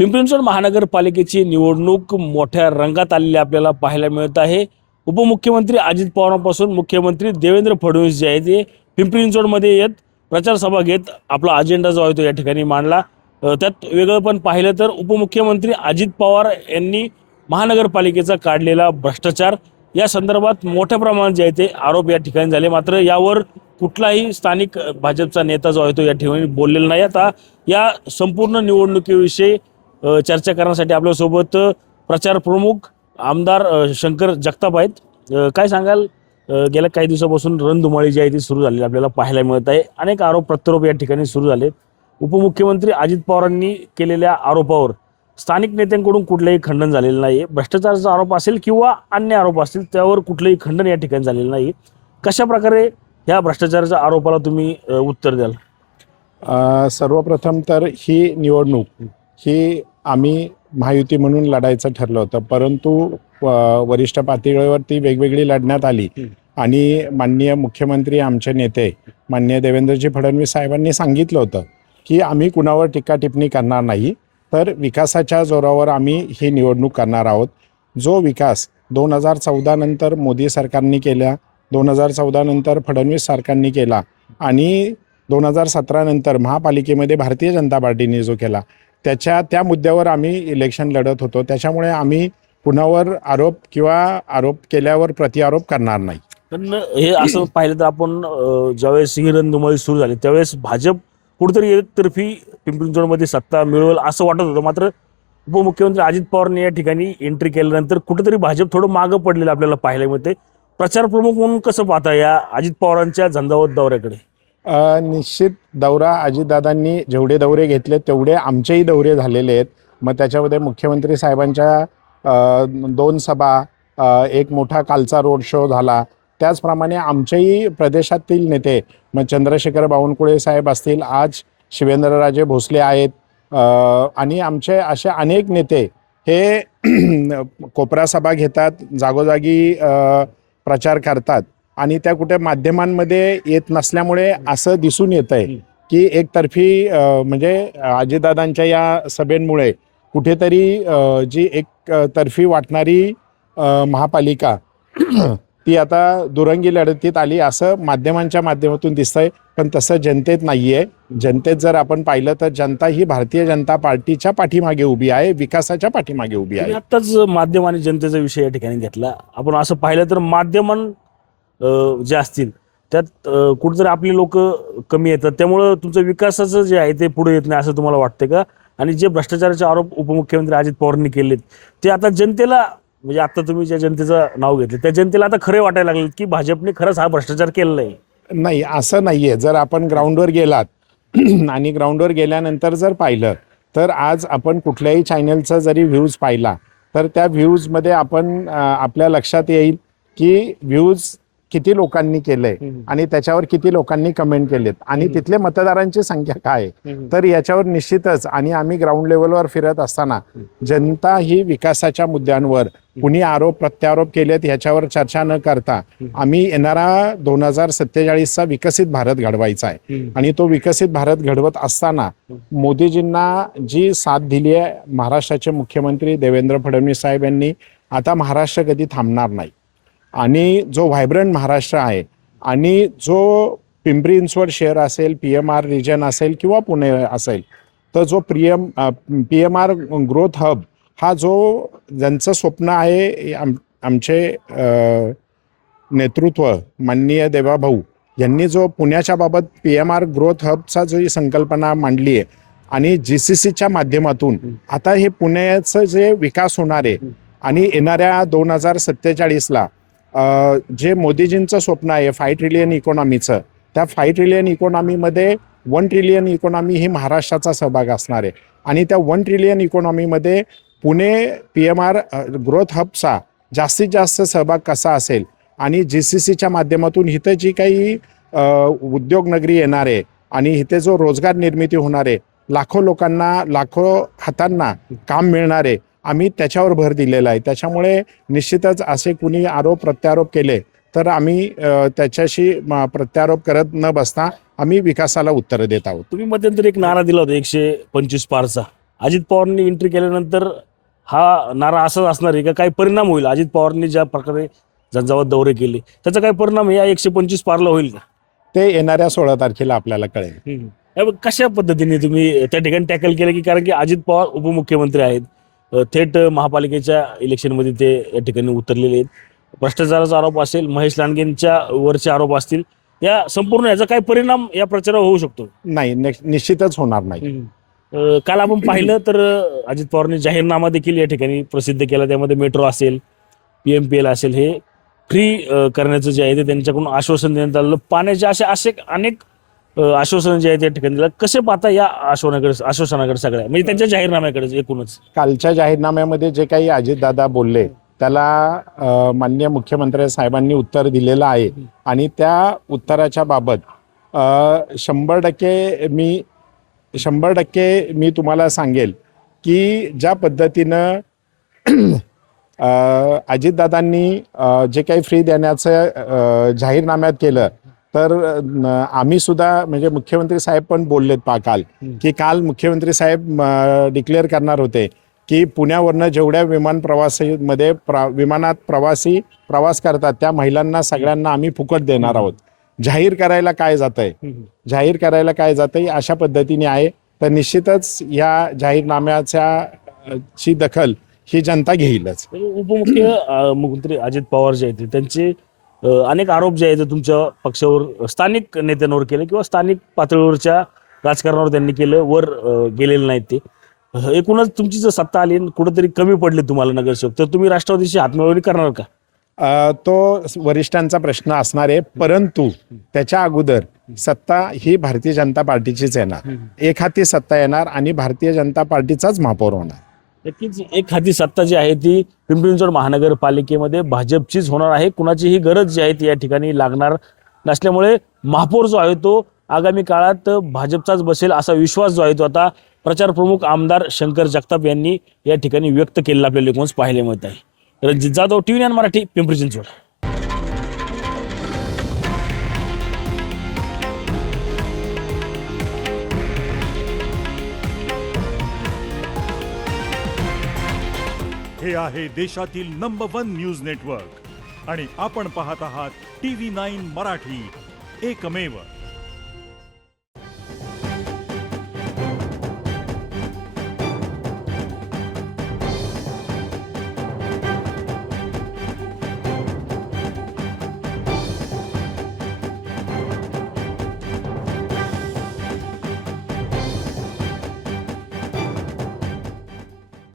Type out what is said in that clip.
पिंपरी चिंचवड महानगरपालिकेची निवडणूक मोठ्या रंगात आलेली आपल्याला पाहायला मिळत आहे। उपमुख्यमंत्री अजित पवारांपासून मुख्यमंत्री देवेंद्र फडणवीस जे आहेत ते पिंपरी चिंचवडमध्ये येत प्रचार सभा घेत आपला अजेंडा जो आहे तो या ठिकाणी मांडला। त्यात वेगळं पण पाहिलं तर उपमुख्यमंत्री अजित पवार यांनी महानगरपालिकेचा काढलेला भ्रष्टाचार या संदर्भात मोठ्या प्रमाणात जे आहे ते आरोप या ठिकाणी झाले। मात्र यावर कुठलाही स्थानिक भाजपचा नेता जो आहे तो या ठिकाणी बोललेला नाही। आता या संपूर्ण निवडणुकीविषयी चर्चा करण्यासाठी आपल्यासोबत प्रचार प्रमुख आमदार शंकर जगताप आहेत। काय सांगाल, गेल्या काही दिवसापासून रणधुमाळी जी आहे ती सुरू झालेली आपल्याला पाहायला मिळत आहे। अनेक आरोप प्रत्यारोप या ठिकाणी सुरू झाले। उपमुख्यमंत्री अजित पवारांनी केलेल्या आरोपावर स्थानिक नेत्यांकडून कुठलेही खंडन झालेलं नाही। भ्रष्टाचाराचा आरोप असेल किंवा अन्य आरोप असतील त्यावर कुठलेही खंडन या ठिकाणी झालेलं नाही। कशा प्रकारे या भ्रष्टाचाराच्या आरोपाला तुम्ही उत्तर द्याल? सर्वप्रथम तर ही निवडणूक ही आम्ही महायुती म्हणून लढायचं ठरलं होतं, परंतु वरिष्ठ पातळीवरती वेगवेगळी लढण्यात आली आणि माननीय मुख्यमंत्री आमचे नेते माननीय देवेंद्रजी फडणवीस साहेबांनी सांगितलं होतं की आम्ही कुणावर टीका टिप्पणी करणार नाही, तर विकासाच्या जोरावर आम्ही ही निवडणूक करणार आहोत। जो विकास 2014 नंतर मोदी सरकारने केला, 2014 नंतर फडणवीस सरकारने केला आणि 2017 नंतर महापालिकेमध्ये भारतीय जनता पार्टीने जो केला त्या मुद्द्यावर आम्ही इलेक्शन लढत होतो। त्याच्यामुळे आम्ही कुणावर आरोप केल्यावर प्रतिआरोप करणार नाही। पण हे असं पाहिलं तर आपण ज्यावेळेस ही रणधुमाळी सुरू झाली त्यावेळेस भाजप कुठेतरी एकतर्फी पिंपरी चिंचवडमध्ये सत्ता मिळवेल असं वाटत होतं। मात्र उपमुख्यमंत्री अजित पवारने या ठिकाणी एंट्री केल्यानंतर कुठेतरी भाजप थोडं मागं पडलेलं आपल्याला पाहायला मिळते। प्रचार प्रमुख म्हणून कसं पाहता या अजित पवारांच्या झंझावत दौऱ्याकडे? निश्चित दौरा अजितदादांनी जेवढे दौरे घेतले तेवढे आमचेही दौरे झालेले आहेत। मग त्याच्यामध्ये मुख्यमंत्री साहेबांच्या 2 सभा, एक मोठा कालचा रोड शो झाला, त्याचप्रमाणे आमचेही प्रदेशातील नेते मग चंद्रशेखर बावनकुळे साहेब असतील, आज शिवेंद्रराजे भोसले आहेत आणि आमचे असे अनेक नेते हे कोपरा सभा घेतात, जागोजागी प्रचार करतात आणि त्या कुठे माध्यमांमध्ये येत नसल्यामुळे असं दिसून येत आहे की एकतर्फी म्हणजे अजितदादांच्या या सभेमुळे कुठेतरी जी एकतर्फी वाटणारी महापालिका ती आता दुरंगी लढतीत आली असं माध्यमांच्या माध्यमातून दिसतंय। पण तसं जनतेत नाही आहे। जनतेत जर आपण पाहिलं तर जनता ही भारतीय जनता पार्टीच्या पाठीमागे उभी आहे, विकासाच्या पाठीमागे उभी आहे। आताच माध्यम आणि जनतेचा विषय या ठिकाणी घेतला आपण। असं पाहिलं तर माध्यम जे असतील त्यात कुठेतरी आपली लोक कमी येतात, त्यामुळं तुमचं विकासाचं जे आहे ते पुढे येत नाही असं तुम्हाला वाटतं का? आणि जे भ्रष्टाचाराचे आरोप उपमुख्यमंत्री अजित पवारांनी केलेत ते आता जनतेला, म्हणजे आता तुम्ही ज्या जनतेचं नाव घेतलं त्या जनतेला आता खरे वाटायला लागले की भाजपने खरंच हा भ्रष्टाचार केलेला आहे? नाही, असं नाहीये। जर आपण ग्राउंडवर गेलात आणि ग्राउंडवर गेल्यानंतर जर पाहिलं तर आज आपण कुठल्याही चॅनलचा जरी व्ह्यूज पाहिला तर त्या व्ह्यूजमध्ये आपण आपल्या लक्षात येईल की व्ह्यूज किती लोकांनी केलंय आणि त्याच्यावर किती लोकांनी कमेंट केलेत आणि तिथले मतदारांची संख्या काय आहे। तर याच्यावर निश्चितच, आणि आम्ही ग्राउंड लेवलवर फिरत असताना जनता ही विकासाच्या मुद्द्यांवर कुणी आरोप प्रत्यारोप केलेत याच्यावर चर्चा न करता आम्ही येणारा 2047चा विकसित भारत घडवायचा आहे आणि तो विकसित भारत घडवत असताना मोदीजींना जी साथ दिली आहे महाराष्ट्राचे मुख्यमंत्री देवेंद्र फडणवीस साहेब यांनी, आता महाराष्ट्र कधी थांबणार नाही आणि जो व्हायब्रंट महाराष्ट्र आहे आणि जो पिंपरी चिंचवड शहर असेल, PMR रिजन असेल किंवा पुणे असेल, तर जो PMR ग्रोथ हब हा जो ज्यांचं स्वप्न आहे आमचे नेतृत्व माननीय देवाभाऊ यांनी जो पुण्याच्या बाबत PMR ग्रोथ हबचा जो संकल्पना मांडली आहे आणि GCCच्या माध्यमातून आता हे पुण्याचं जे विकास होणार आहे आणि येणाऱ्या 2047ला जे मोदीजींचं स्वप्न आहे 5 ट्रिलियन इकॉनॉमीचं, त्या 5 ट्रिलियन इकॉनॉमीमध्ये 1 ट्रिलियन इकॉनॉमी ही महाराष्ट्राचा सहभाग असणार आहे आणि त्या 1 ट्रिलियन इकॉनॉमीमध्ये पुणे PMR ग्रोथ हबचा जास्तीत जास्त सहभाग कसा असेल आणि GCCच्या माध्यमातून इथं जी काही उद्योगनगरी येणार आहे आणि इथे जो रोजगार निर्मिती होणार आहे, लाखो लोकांना, लाखो हातांना काम मिळणार आहे, आम्ही त्याच्यावर भर दिलेला आहे। त्याच्यामुळे निश्चितच असे कुणी आरोप प्रत्यारोप केले तर आम्ही त्याच्याशी प्रत्यारोप करत न बसता आम्ही विकासाला उत्तर देत आहोत। तुम्ही मध्यंतरी एक नारा दिला होता 125 पारचा, अजित पवारांनी एंट्री केल्यानंतर हा नारा असाच असणार आहे का? काही परिणाम होईल? अजित पवारांनी ज्या प्रकारे झंझावात दौरे केले त्याचा काही परिणाम या 125 पारला होईल का? ते येणाऱ्या 16 तारखेला आपल्याला कळेल. कशा पद्धतीने तुम्ही त्या ठिकाणी टॅकल केलं की कारण की अजित पवार उपमुख्यमंत्री आहेत, थेट महापालिकेच्या इलेक्शनमध्ये ते या ठिकाणी उतरलेले आहेत. भ्रष्टाचाराचा आरोप असेल, महेश लांडगेंच्या वरचे आरोप असतील, या संपूर्ण याचा काय परिणाम या प्रचारावर होऊ शकतो? नाही, निश्चितच होणार नाही. काल आपण पाहिलं तर अजित पवारांनी जाहीरनामा देखील या ठिकाणी प्रसिद्ध केला. त्यामध्ये मेट्रो असेल, PMPL असेल, हे फ्री करण्याचं जे आहे ते त्यांच्याकडून आश्वासन देण्यात आलेलं. पाण्याचे असे अनेक आश्वासन जे आहे त्या ठिकाणी दिलं. कसे पाहता या आश्वासनाकडे सगळ्या, म्हणजे त्यांच्या जाहीरनाम्याकडे एकूणच? कालच्या जाहीरनाम्यामध्ये जे काही अजितदादा बोलले त्याला माननीय मुख्यमंत्री साहेबांनी उत्तर दिलेलं आहे आणि त्या उत्तराच्या बाबत 100% मी तुम्हाला सांगेल की ज्या पद्धतीनं अजितदादांनी जे काही फ्री देण्याचं जाहीरनाम्यात केलं तर आम्ही सुद्धा म्हणजे मुख्यमंत्री साहेब पण बोललेत काल की काल मुख्यमंत्री साहेब डिक्लेअर करणार होते की पुण्यावरनं जेवढ्या विमानात प्रवासी प्रवास करतात त्या महिलांना सगळ्यांना आम्ही फुकट देणार आहोत. जाहीर करायला काय जातंय अशा पद्धतीने आहे. तर निश्चितच या जाहीरनाम्याची दखल ही जनता घेईलच. उपमुख्यमंत्री अजित पवार जे आहेत त्यांचे अनेक आरोप जे आहेत तुमच्या पक्षावर, स्थानिक नेत्यांवर केले किंवा स्थानिक पातळीवरच्या राजकारणावर त्यांनी केलं, वर गेलेले नाहीत ते. एकूणच तुमची जर सत्ता आली कुठेतरी कमी पडले तुम्हाला नगरसेवक, तर तुम्ही राष्ट्रवादीशी हातमिळवणी करणार का? तो वरिष्ठांचा प्रश्न असणार आहे, परंतु त्याच्या अगोदर सत्ता ही भारतीय जनता पार्टीचीच येणार. एक हाती सत्ता येणार आणि भारतीय जनता पार्टीचाच महापौर होणार. नक्कीच एक हाती सत्ता जी आहे ती पिंपरी चिंचवड महानगरपालिकेमध्ये भाजपचीच होणार आहे. कुणाचीही गरज जी आहे ती या ठिकाणी लागणार नसल्यामुळे महापौर जो आहे तो आगामी काळात भाजपचाच बसेल असा विश्वास जो आहे तो आता प्रचार प्रमुख आमदार शंकर जगताप यांनी या ठिकाणी व्यक्त केलेला आपल्याला एकूणच पाहायला मिळत आहे. रणजित जाधव, TV9 मराठी, पिंपरी चिंचवड. हे आहे देशातील नंबर 1 न्यूज नेटवर्क आणि आपण पाहत आहात TV9 मराठी, एकमेव.